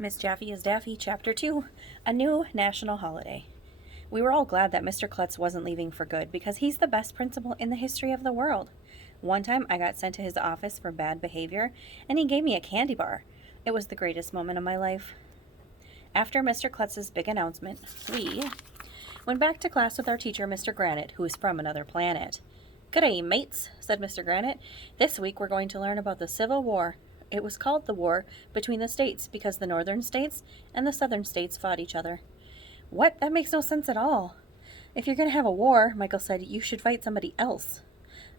Miss Jaffee is Daffy, Chapter 2, A New National Holiday. We were all glad that Mr. Klutz wasn't leaving for good because he's the best principal in the history of the world. One time I got sent to his office for bad behavior, and he gave me a candy bar. It was the greatest moment of my life. After Mr. Klutz's big announcement, we went back to class with our teacher, Mr. Granite, who is from another planet. "G'day, mates," said Mr. Granite. "This week we're going to learn about the Civil War. It was called the war between the states because the northern states and the southern states fought each other." "What? That makes no sense at all." "If you're going to have a war," Michael said, "you should fight somebody else."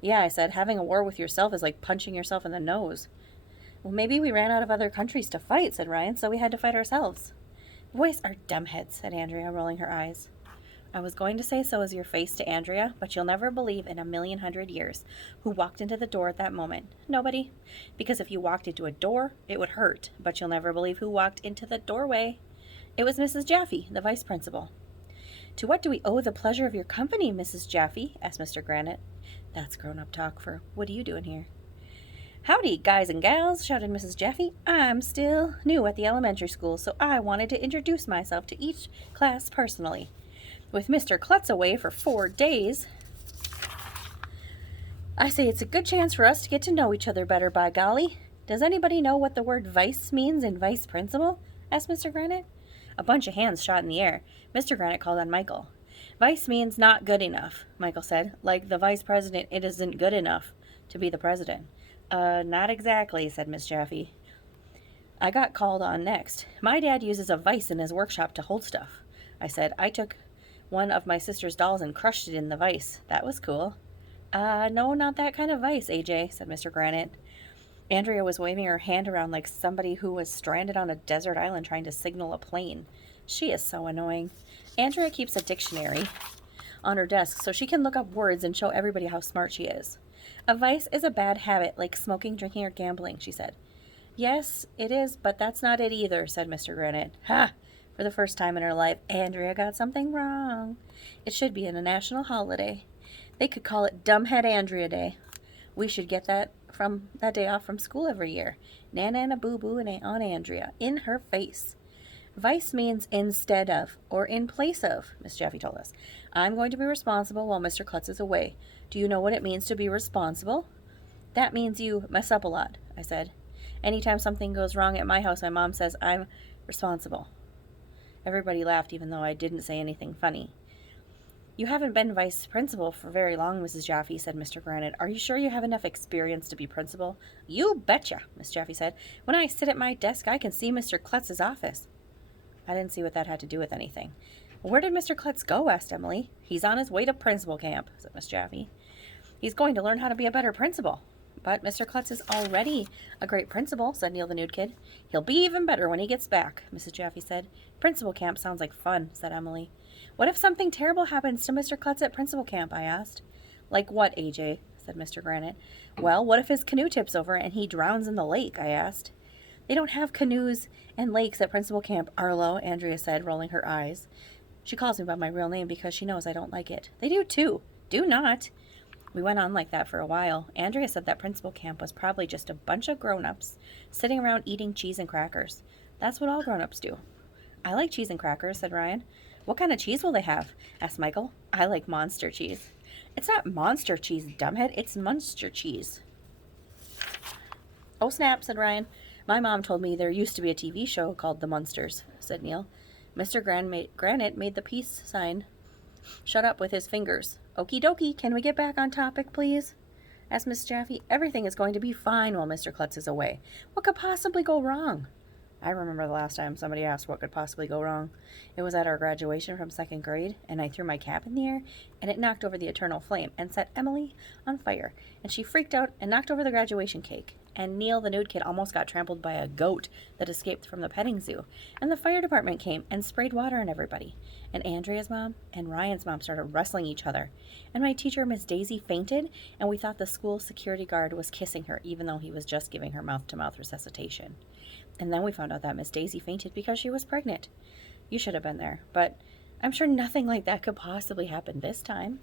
"Yeah," I said, "having a war with yourself is like punching yourself in the nose." "Well, maybe we ran out of other countries to fight," said Ryan, "so we had to fight ourselves." "Boys are dumbheads," said Andrea, rolling her eyes. "I was going to say so as your face to Andrea, but you'll never believe in 1,000,000 years who walked into the door at that moment. Nobody. Because if you walked into a door, it would hurt, but you'll never believe who walked into the doorway. It was Mrs. Jaffee, the vice principal." "To what do we owe the pleasure of your company, Mrs. Jaffee?" asked Mr. Granite. That's grown-up talk for, "What are you doing here?" "Howdy, guys and gals," shouted Mrs. Jaffee. "I'm still new at the elementary school, so I wanted to introduce myself to each class personally. With Mr. Klutz away for 4 days, I say it's a good chance for us to get to know each other better, by golly. Does anybody know what the word vice means in vice principal?" asked Mr. Granite. A bunch of hands shot in the air. Mr. Granite called on Michael. "Vice means not good enough," Michael said. "Like the vice president, it isn't good enough to be the president." Not exactly," said Miss Jaffee. I got called on next. "My dad uses a vice in his workshop to hold stuff," I said. "I took one of my sister's dolls and crushed it in the vise. That was cool." No, not that kind of vice, AJ," said Mr. Granite. Andrea was waving her hand around like somebody who was stranded on a desert island trying to signal a plane. She is so annoying. Andrea keeps a dictionary on her desk so she can look up words and show everybody how smart she is. "A vice is a bad habit, like smoking, drinking, or gambling," she said. "Yes, it is, but that's not it either," said Mr. Granite. Ha! For the first time in her life, Andrea got something wrong. It should be a national holiday. They could call it Dumbhead Andrea Day. We should get that day off from school every year. Nana and a boo-boo and Aunt Andrea. In her face. Vice means instead of, or in place of, Miss Jaffee told us. "I'm going to be responsible while Mr. Klutz is away. Do you know what it means to be responsible?" "That means you mess up a lot," I said. "Anytime something goes wrong at my house, my mom says I'm responsible." Everybody laughed, even though I didn't say anything funny. "You haven't been vice principal for very long, Mrs. Jaffee," said Mr. Granite. "Are you sure you have enough experience to be principal?" "You betcha," Miss Jaffee said. "When I sit at my desk, I can see Mr. Klutz's office." I didn't see what that had to do with anything. "Where did Mr. Klutz go?" asked Emily. "He's on his way to principal camp," said Miss Jaffee. "He's going to learn how to be a better principal." "But Mr. Klutz is already a great principal," said Neil the nude kid. "He'll be even better when he gets back," Mrs. Jaffee said. "Principal camp sounds like fun," said Emily. "What if something terrible happens to Mr. Klutz at principal camp?" I asked. "Like what, AJ?" said Mr. Granite. "Well, what if his canoe tips over and he drowns in the lake?" I asked. "They don't have canoes and lakes at principal camp, Arlo," Andrea said, rolling her eyes. She calls me by my real name because she knows I don't like it. "They do too." "Do not." We went on like that for a while. Andrea said that principal camp was probably just a bunch of grown-ups sitting around eating cheese and crackers. That's what all grown-ups do. "I like cheese and crackers," said Ryan. "What kind of cheese will they have?" asked Michael. "I like monster cheese." "It's not monster cheese, dumbhead. It's Munster cheese." "Oh, snap," said Ryan. "My mom told me there used to be a TV show called The Munsters," said Neil. Mr. Granite made the peace sign. Shut up with his fingers. "Okie dokie, can we get back on topic, please?" asked Miss Jaffee. "Everything is going to be fine while Mr. Klutz is away. What could possibly go wrong?" I remember the last time somebody asked what could possibly go wrong. It was at our graduation from 2nd grade, and I threw my cap in the air, and it knocked over the eternal flame and set Emily on fire, and she freaked out and knocked over the graduation cake. And Neil, the nude kid, almost got trampled by a goat that escaped from the petting zoo. And the fire department came and sprayed water on everybody. And Andrea's mom and Ryan's mom started wrestling each other. And my teacher, Miss Daisy, fainted, and we thought the school security guard was kissing her, even though he was just giving her mouth-to-mouth resuscitation. And then we found out that Miss Daisy fainted because she was pregnant. You should have been there, but I'm sure nothing like that could possibly happen this time.